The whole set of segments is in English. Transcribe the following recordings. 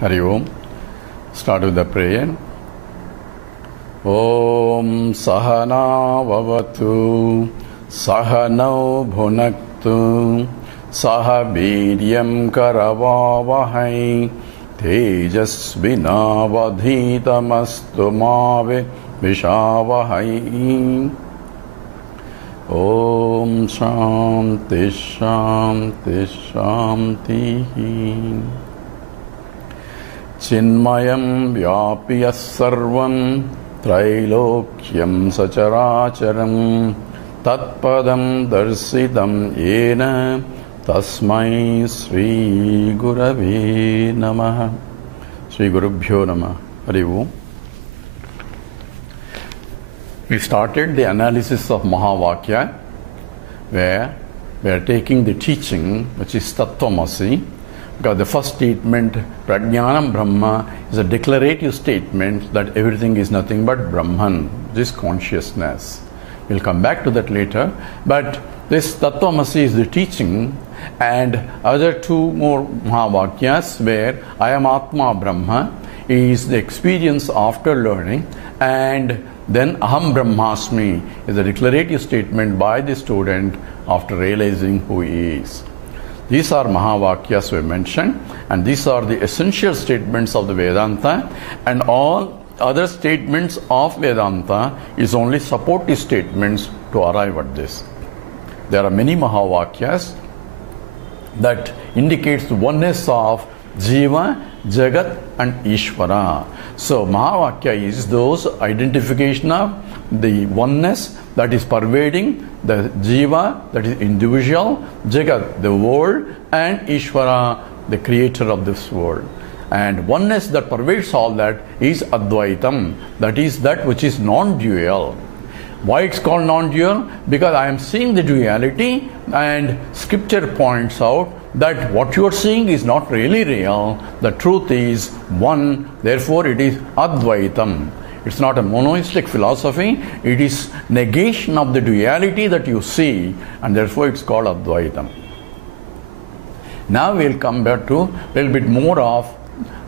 Hari Om. Start with the prayer. Om Sahana Vavatu Sahanau Bhunaktu Saha Vidyam Karavavahai Tejasvinavadhitamastu Mave Vishavahai. Om Shanti Shanti Shanti. Chinmayam Vyapiyas Sarvam Trailokyam Sacharacharam Tatpadam Darsitam Yena Tasmai Sri Gurave Namaha. Sri Gurubhyo Namaha. Hari Om. We started the analysis of Mahavakya, where we are taking the teaching which is Tattvamasi, because the first statement, Prajnanam Brahma, is a declarative statement that everything is nothing but Brahman, this consciousness. We'll come back to that later, but this Tattvamasi is the teaching, and other two more Mahavakyas where I am Atma Brahma is the experience after learning, and then Aham Brahmasmi is a declarative statement by the student after realizing who he is. These are Mahavakyas we mentioned, and these are the essential statements of the Vedanta, and all other statements of Vedanta is only supportive statements to arrive at this. There are many Mahavakyas that indicates the oneness of Jiva, Jagat and Ishvara. So Mahavakya is those identification of the oneness that is pervading the Jiva, that is individual, Jagat, the world, and Ishvara, the creator of this world. And oneness that pervades all that is Advaitam, that is that which is non-dual. Why it's called non-dual? Because I am seeing the duality, and scripture points out that what you are seeing is not really real. The truth is one, therefore it is Advaitam. It's not a monoistic philosophy, it is negation of the duality that you see, and therefore it's called Advaitam. Now we'll come back to a little bit more of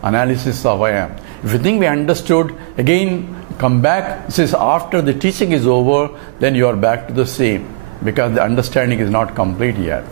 analysis of I am. If you think we understood, again come back, it says after the teaching is over, then you are back to the same, because the understanding is not complete yet.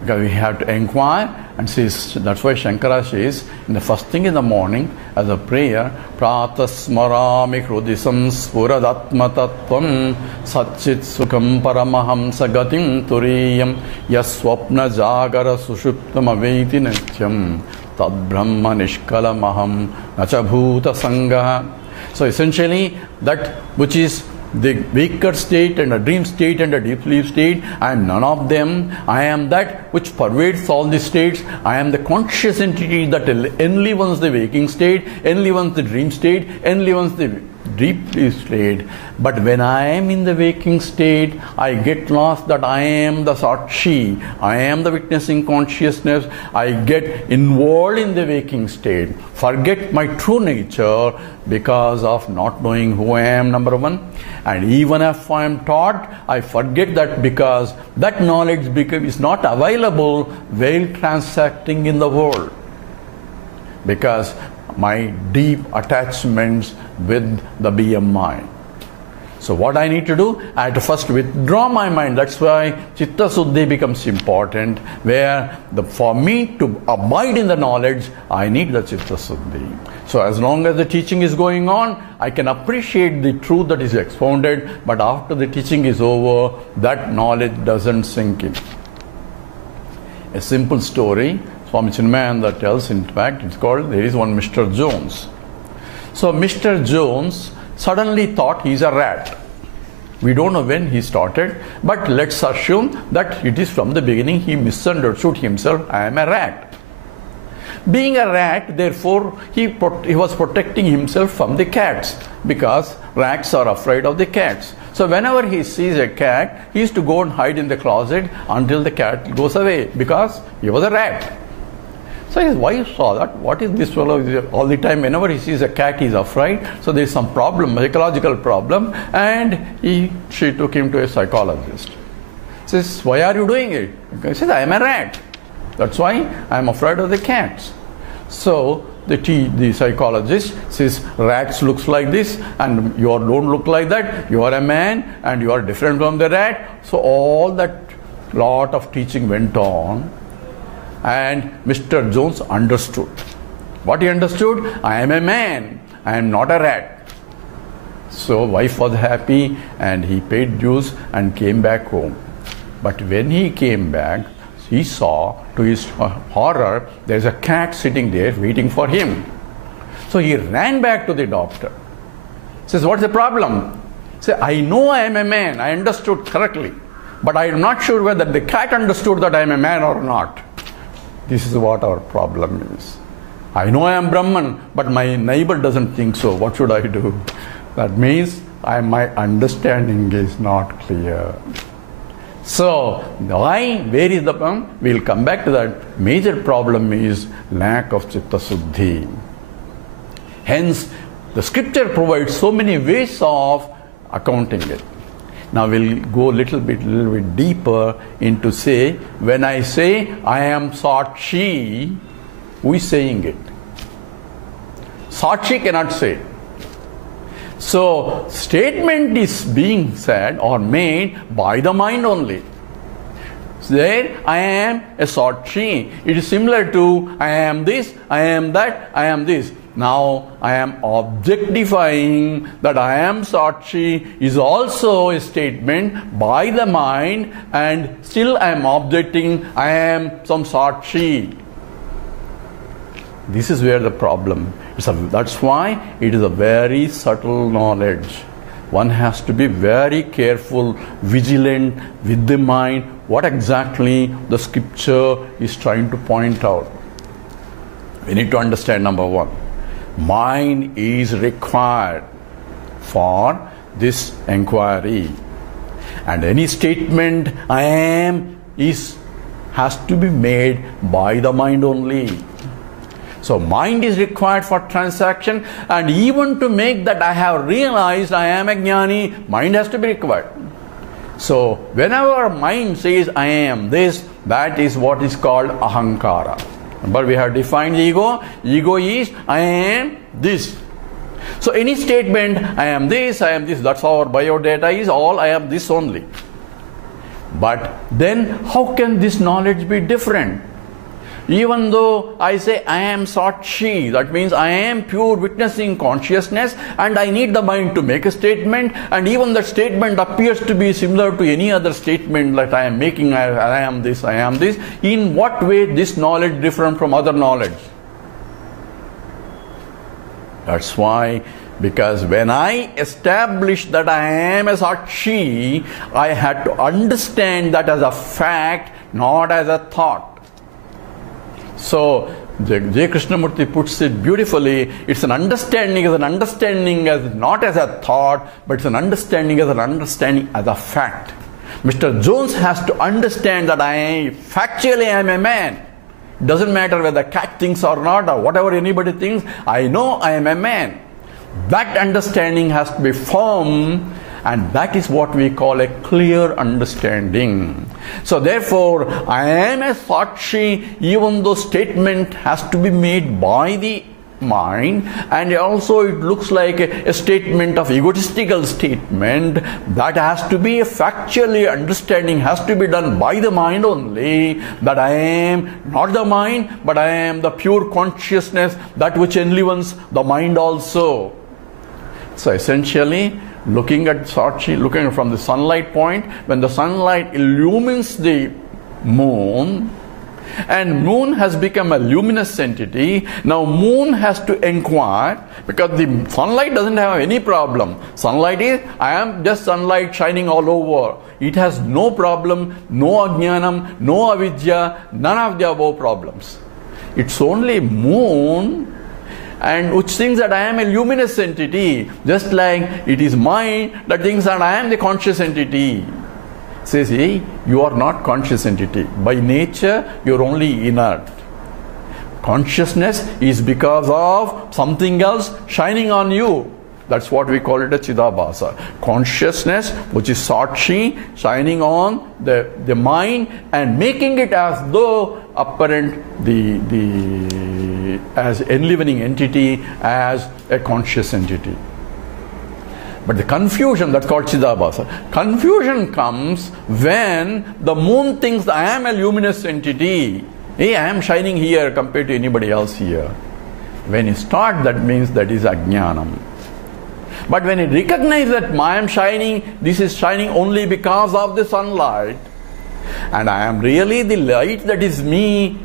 Because we have to inquire and see. That's why Shankara says in the first thing in the morning as a prayer, Pratasmarami Hrudisam Spuradatma Tattvam Satchit Sukham Paramahamsa Gatim Turiyam Yaswapna Jagara Sushuptam Aveti Nityam Tad Brahma Nishkalamaham Nachabhuta Sangha. So essentially that which is the waker state and a dream state and a deep sleep state, I am none of them. I am that which pervades all the states. I am the conscious entity that enlivens the waking state, enlivens the dream state, enlivens the deep sleep state. But when I am in the waking state, I get lost that I am the Sakshi, I am the witnessing consciousness. I get involved in the waking state, forget my true nature because of not knowing who I am, number one. And even if I am taught, I forget that because that knowledge is not available while transacting in the world, because my deep attachments with the BMI. So what I need to do? I have to first withdraw my mind. That's why Chitta Suddhi becomes important, where for me to abide in the knowledge, I need the Chitta Suddhi. So as long as the teaching is going on, I can appreciate the truth that is expounded, but after the teaching is over, that knowledge doesn't sink in. A simple story Swami Chinmayananda tells, in fact, it's called, there is one Mr. Jones. So Mr. Jones suddenly thought he's a rat. We don't know when he started, but let's assume that it is from the beginning he misunderstood himself, I am a rat. Being a rat, therefore, he was protecting himself from the cats, because rats are afraid of the cats. So whenever he sees a cat, he used to go and hide in the closet until the cat goes away, because he was a rat. So he says, why you saw that? What is this fellow? All the time, whenever he sees a cat, he is afraid. So there is some problem, psychological problem, and she took him to a psychologist. He says, why are you doing it? He says, I am a rat. That's why I am afraid of the cats. So the psychologist says rats looks like this and you don't look like that, you are a man and you are different from the rat. So all that lot of teaching went on, and Mr. Jones understood. What he understood? I am a man, I am not a rat. So wife was happy and he paid dues and came back home. But when he came back, he saw, to his horror, there's a cat sitting there waiting for him. So he ran back to the doctor. Says, what's the problem? Say, I know I am a man, I understood correctly, but I am not sure whether the cat understood that I am a man or not. This is what our problem is. I know I am Brahman, but my neighbor doesn't think so. What should I do? That means my understanding is not clear. So, why? Where is the problem? We will come back to that. Major problem is lack of Chitta Suddhi. Hence, the scripture provides so many ways of accounting it. Now we'll go a little bit deeper into say, when I say I am Sakshi, who is saying it? Sakshi cannot say. So, statement is being said or made by the mind only. So there, I am a Sakshi. It is similar to I am this, I am that, I am this. Now, I am objectifying that I am Sakshi is also a statement by the mind, and still I am objecting I am some Sakshi. This is where the problem is. That's why it is a very subtle knowledge. One has to be very careful, vigilant with the mind, what exactly the scripture is trying to point out. We need to understand, number one, mind is required for this inquiry. And any statement I am has to be made by the mind only. So mind is required for transaction, and even to make that I have realized I am a jnani, mind has to be required. So whenever mind says I am this, that is what is called Ahankara. But we have defined the ego. Ego is I am this. So any statement I am this, that's how our biodata is, all I am this only. But then how can this knowledge be different? Even though I say I am Sakshi, that means I am pure witnessing consciousness, and I need the mind to make a statement, and even that statement appears to be similar to any other statement that I am making, I am this, I am this. In what way this knowledge different from other knowledge? That's why, because when I established that I am a Sakshi, I had to understand that as a fact, not as a thought. So, Dakshinamurthy puts it beautifully. It's an understanding as not as a thought, but it's an understanding as a fact. Mr. Jones has to understand that factually I am a man. It doesn't matter whether cat thinks or not, or whatever anybody thinks, I know I am a man. That understanding has to be firm, and that is what we call a clear understanding. So therefore, I am a Sakshi, even though statement has to be made by the mind, and also it looks like a statement of egotistical statement, that has to be a factually understanding, has to be done by the mind only, that I am not the mind, but I am the pure consciousness, that which enlivens the mind also. So essentially, looking at Sakshi, looking from the sunlight point, when the sunlight illumines the moon, and moon has become a luminous entity, now moon has to inquire, because the sunlight doesn't have any problem. Sunlight is, I am just sunlight shining all over. It has no problem, no ajnanam, no avidya, none of the above problems. It's only moon, and which thinks that I am a luminous entity, just like it is mind that thinks that I am the conscious entity. Says he, you are not conscious entity. By nature, you are only inert. Consciousness is because of something else shining on you. That's what we call it a Chidabhasa. Consciousness, which is Sakshi, shining on the mind and making it as though apparent as enlivening entity, as a conscious entity. But the confusion, that's called Chidabhasa. Confusion comes when the moon thinks I am a luminous entity. Hey, I am shining here compared to anybody else here. When you start, that means that is Ajnanam. But when you recognize that I am shining, this is shining only because of the sunlight, and I am really the light that is me,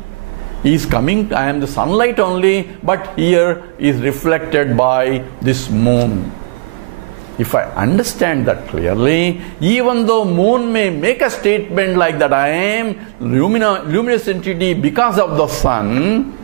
is coming, I am the sunlight only, but here is reflected by this moon. If I understand that clearly, even though moon may make a statement like that I am luminous entity because of the sun,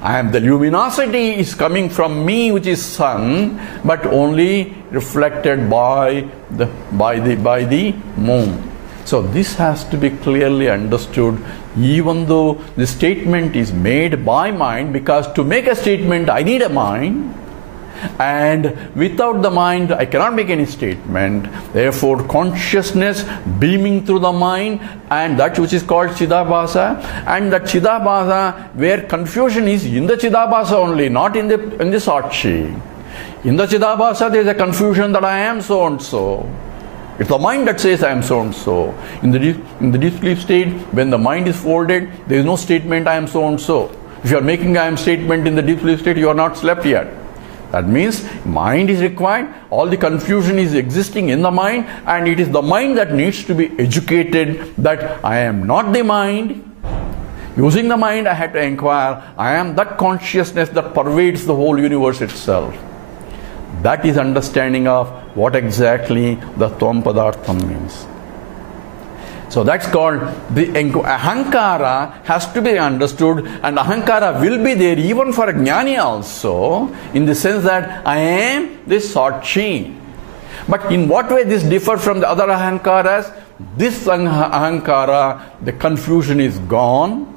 I am the luminosity is coming from me, which is sun, but only reflected by the moon. So this has to be clearly understood, even though the statement is made by mind, because to make a statement I need a mind, and without the mind I cannot make any statement. Therefore consciousness beaming through the mind, and that which is called Chidabhasa, and that Chidabhasa where confusion is in the Chidabhasa only, not in the Sakshi. In the Chidabhasa there is a confusion that I am so and so. It's the mind that says I am so and so. In the deep sleep state, when the mind is folded, there is no statement I am so and so. If you are making I am statement in the deep sleep state, you are not slept yet. That means mind is required, all the confusion is existing in the mind, and it is the mind that needs to be educated that I am not the mind. Using the mind I had to inquire, I am that consciousness that pervades the whole universe itself. That is understanding of what exactly the Tvam Padartham means. So that's called the Ahankara has to be understood, and Ahankara will be there even for a Jnani also, in the sense that I am this Sakshi. But in what way this differs from the other Ahankaras? This Ahankara, the confusion is gone.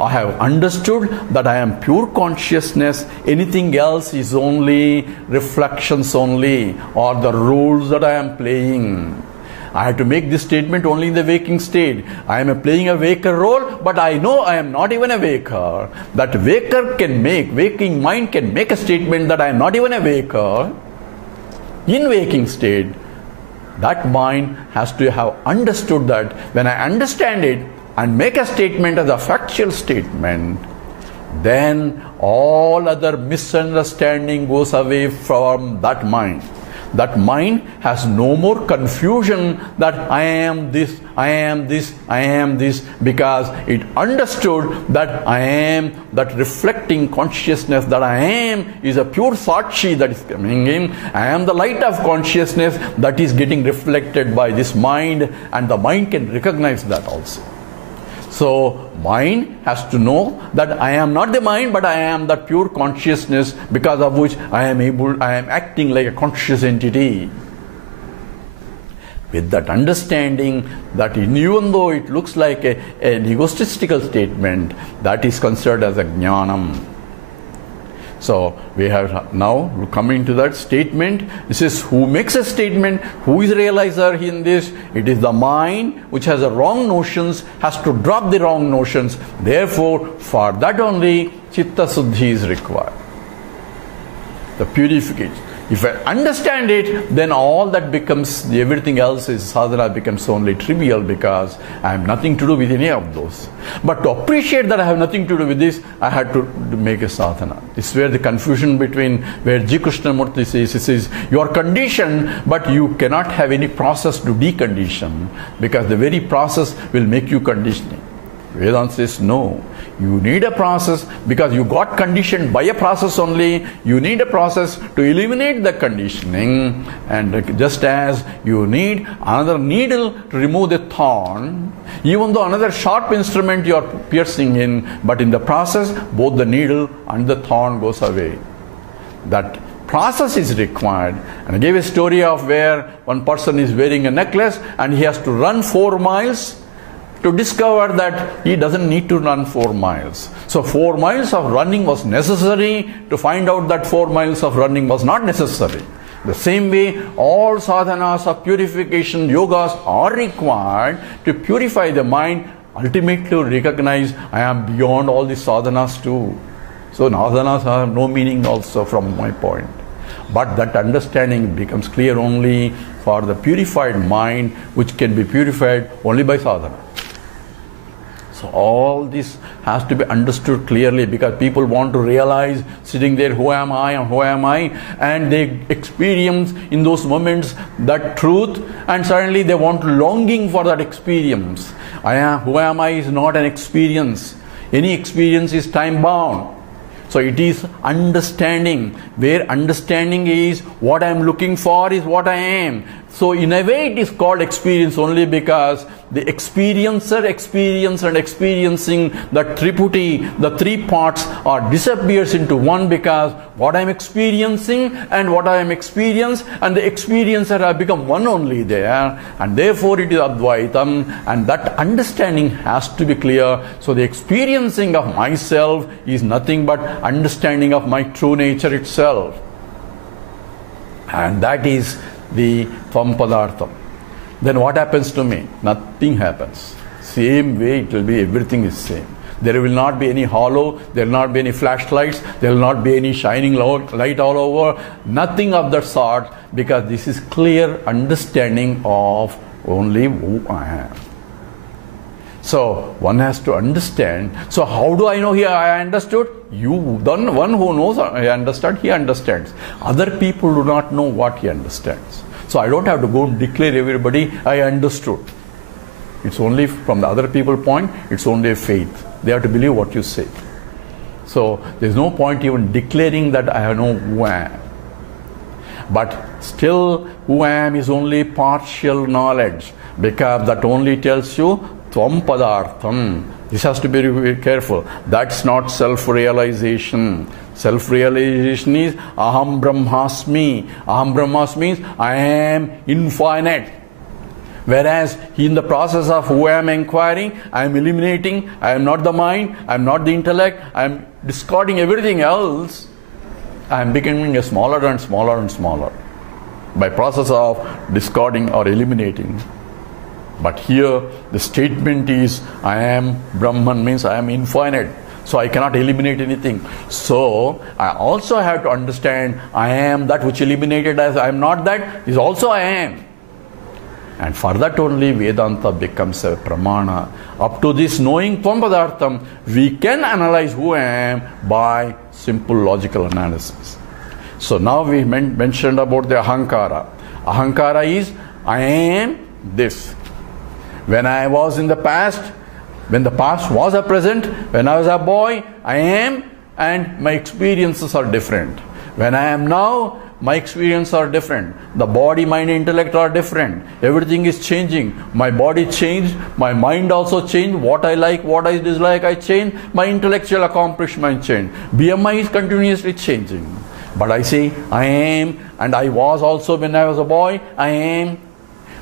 I have understood that I am pure consciousness, anything else is only reflections only, or the roles that I am playing. I have to make this statement only in the waking state. I am playing a waker role, but I know I am not even a waker. That waker can make, waking mind can make a statement that I am not even a waker. In waking state, that mind has to have understood that. When I understand it and make a statement as a factual statement, then all other misunderstanding goes away from that mind. That mind has no more confusion that I am this, I am this, I am this, because it understood that I am that reflecting consciousness, that I am is a pure Sakshi that is coming in. I am the light of consciousness that is getting reflected by this mind, and the mind can recognize that also. So mind has to know that I am not the mind, but I am that pure consciousness, because of which I am acting like a conscious entity. With that understanding, that even though it looks like an egotistical statement, that is considered as a jnanam. So we have now coming to that statement. This is who makes a statement, who is realizer in this. It is the mind which has the wrong notions, has to drop the wrong notions. Therefore, for that only Chitta Suddhi is required. The purification. If I understand it, then all that becomes, everything else is sadhana becomes only trivial, because I have nothing to do with any of those. But to appreciate that I have nothing to do with this, I had to make a sadhana. This is where the confusion between, where Dakshinamurthy says, he says, you are conditioned, but you cannot have any process to decondition, because the very process will make you conditioning. Vedanta says, no, you need a process, because you got conditioned by a process only. You need a process to eliminate the conditioning, and just as you need another needle to remove the thorn, even though another sharp instrument you are piercing in, but in the process both the needle and the thorn goes away. That process is required. And I gave a story of where one person is wearing a necklace and he has to run 4 miles to discover that he doesn't need to run 4 miles. So 4 miles of running was necessary to find out that 4 miles of running was not necessary. The same way, all sadhanas of purification, yogas are required to purify the mind, ultimately recognize I am beyond all these sadhanas too. So sadhanas have no meaning also from my point. But that understanding becomes clear only for the purified mind, which can be purified only by sadhana. So all this has to be understood clearly, because people want to realize sitting there, who am I and who am I, and they experience in those moments that truth, and suddenly they want longing for that experience. Who am I is not an experience. Any experience is time bound. So it is understanding, where understanding is what I am looking for is what I am. So in a way it is called experience only because the experiencer, experience and experiencing, the triputi, the three parts are disappears into one, because what I am experiencing and what I am experienced and the experiencer have become one only there, and therefore it is Advaitam, and that understanding has to be clear. So the experiencing of myself is nothing but understanding of my true nature itself, and that is the Tvam Padartham. Then what happens to me? Nothing happens. Same way it will be, everything is same. There will not be any hollow, there will not be any flashlights, there will not be any shining light all over, nothing of that sort, because this is clear understanding of only who I am. So one has to understand. So how do I know here I understood? You, the one who knows I understand, he understands. Other people do not know what he understands. So I don't have to go and declare everybody I understood. It's only from the other people point, it's only a faith. They have to believe what you say. So there's no point even declaring that I know who I am. But still, who I am is only partial knowledge, because that only tells you Tvam Padartham. This has to be very careful. That's not self-realization. Self-realization is Aham Brahmasmi. Aham Brahmasmi means I am infinite. Whereas in the process of who I am inquiring, I am eliminating, I am not the mind, I am not the intellect, I am discarding everything else. I am becoming a smaller and smaller and smaller by process of discarding or eliminating. But here the statement is I am Brahman, means I am infinite. So I cannot eliminate anything. So I also have to understand I am that which eliminated as I am not that is also I am. And for that only Vedanta becomes a pramana. Up to this knowing Tvam Padartham, we can analyze who I am by simple logical analysis. So now we mentioned about the Ahankara. Ahankara is I am this. When I was in the past, when the past was a present, when I was a boy, I am, and my experiences are different. When I am now, my experiences are different. The body, mind, intellect are different. Everything is changing. My body changed, my mind also changed. What I like, what I dislike, I change. My intellectual accomplishment changed. BMI is continuously changing. But I say, I am, and I was also when I was a boy, I am.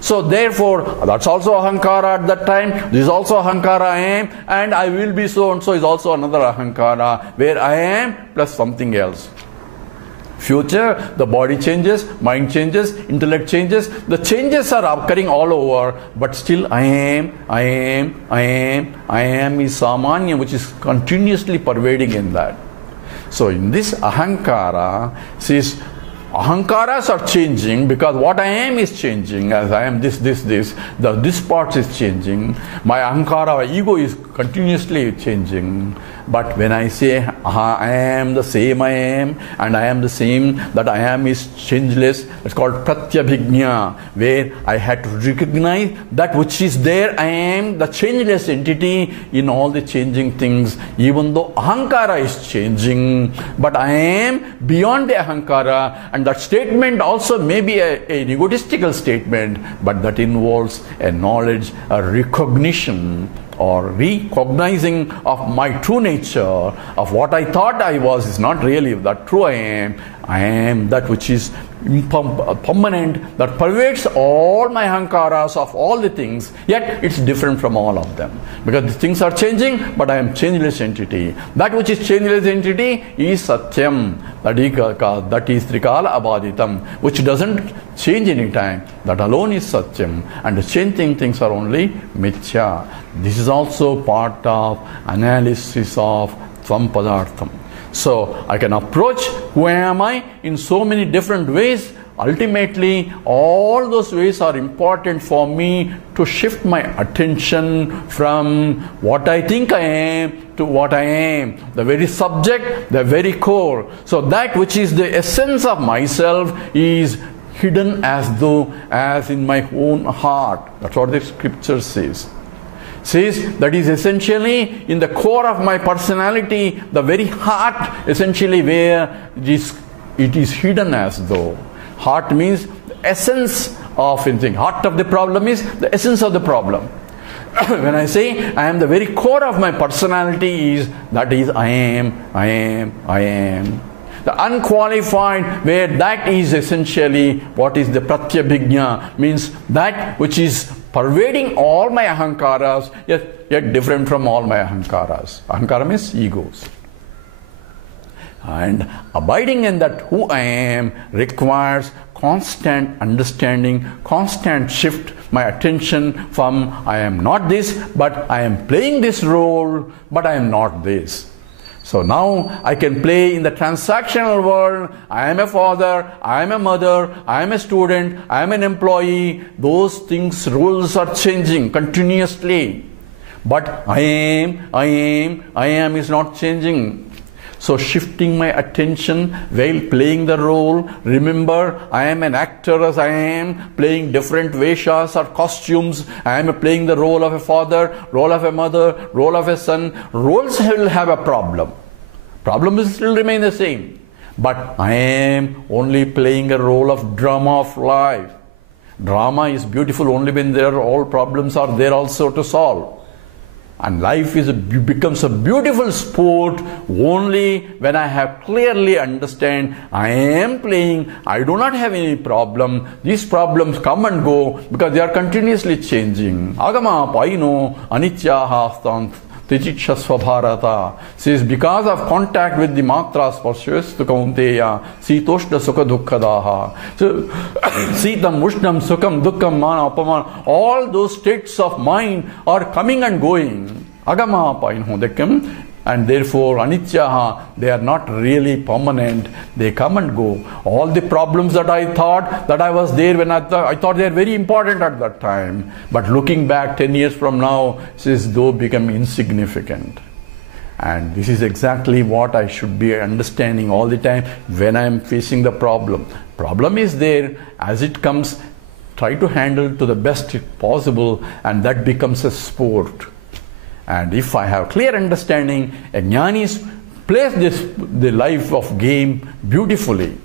So therefore, that's also Ahankara at that time. This is also Ahankara I am, and I will be so and so is also another Ahankara, where I am plus something else. Future, the body changes, mind changes, intellect changes. The changes are occurring all over, but still I am is Samanya, which is continuously pervading in that. So in this Ahankara, says Ahankaras are changing because what I am is changing. As I am this. This part is changing. My Ahankara, my ego is continuously changing. But when I say I am the same I am, and I am the same that I am is changeless, it's called Pratyabhijna, where I had to recognize that which is there, I am the changeless entity in all the changing things, even though Ahankara is changing, but I am beyond the Ahankara, and that statement also may be an egotistical statement, but that involves a knowledge, a recognition, or recognizing of my true nature, of what I thought I was is not really that true I am, I am that which is permanent, that pervades all my ahankaras of all the things, yet it's different from all of them. Because the things are changing, but I am changeless entity. That which is changeless entity is Satyam, that is Trikala Abaditam, which doesn't change any time. That alone is Satyam. And the changing things are only Mithya. This is also part of analysis of Tvam Padartham. So I can approach who am I in so many different ways. Ultimately, all those ways are important for me to shift my attention from what I think I am to what I am, the very subject, the very core. So that which is the essence of myself is hidden as in my own heart. That's what the scripture says. Says that is essentially in the core of my personality, the very heart, essentially where it is hidden as though. Heart means the essence of anything. Heart of the problem is the essence of the problem. When I say I am the very core of my personality is I am. The unqualified, where that is essentially what is the pratyabhijna, means that which is pervading all my ahankaras, yet different from all my ahankaras. Ahankara means egos. And abiding in that who I am requires constant understanding, constant shift my attention from I am not this, but I am playing this role, but I am not this. So now I can play in the transactional world. I am a father, I am a mother, I am a student, I am an employee. Those things, roles are changing continuously. But I am is not changing. So shifting my attention while playing the role. Remember, I am an actor as I am, playing different veshas or costumes. I am playing the role of a father, role of a mother, role of a son. Roles will have a problem. Problem will still remain the same. But I am only playing a role of drama of life. Drama is beautiful only when all problems are there also to solve. And life becomes a beautiful sport only when I have clearly understand I am playing, I do not have any problem. These problems come and go because they are continuously changing. Agama paino anityaha Tijikshasva Bharata says because of contact with the matra sparshastu kaunteya sitoshna sukha dukkadaha. So sitam ushnam sukham dukkam mana apamana, all those states of mind are coming and going. Agama painho, they come, and therefore anityaha, they are not really permanent, they come and go. All the problems that I thought that I was there when I thought they are very important at that time, but looking back 10 years from now, says though become insignificant. And this is exactly what I should be understanding all the time when I am facing the problem. Problem is there, as it comes, try to handle to the best possible, and that becomes a sport. And if I have clear understanding, a jnani plays the life of game beautifully.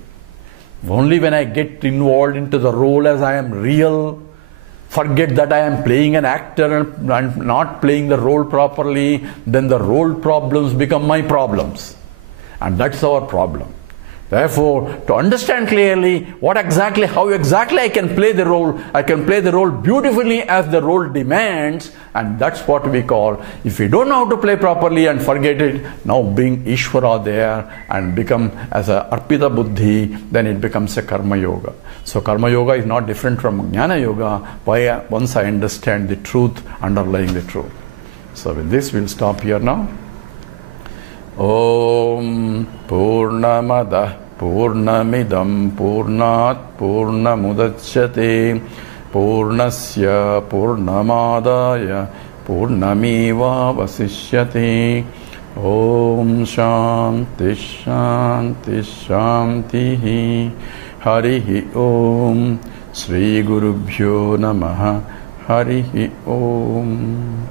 Only when I get involved into the role as I am real, forget that I am playing an actor and not playing the role properly, then the role problems become my problems. And that's our problem. Therefore, to understand clearly how exactly I can play the role, I can play the role beautifully as the role demands, and that's what we call, if we don't know how to play properly and forget it, now bring Ishvara there and become as a Arpita Buddhi, then it becomes a Karma Yoga. So Karma Yoga is not different from Jnana Yoga once I understand the truth underlying the truth. So with this we'll stop here now. Om Purnamada Purnamidam Purnat Purnamudachyate Purnasya Purnamadaya Purnameva Vasishyate. Om Shanti Shanti Shanti Harihi Om Sri Gurubhyo Namaha Harihi Om.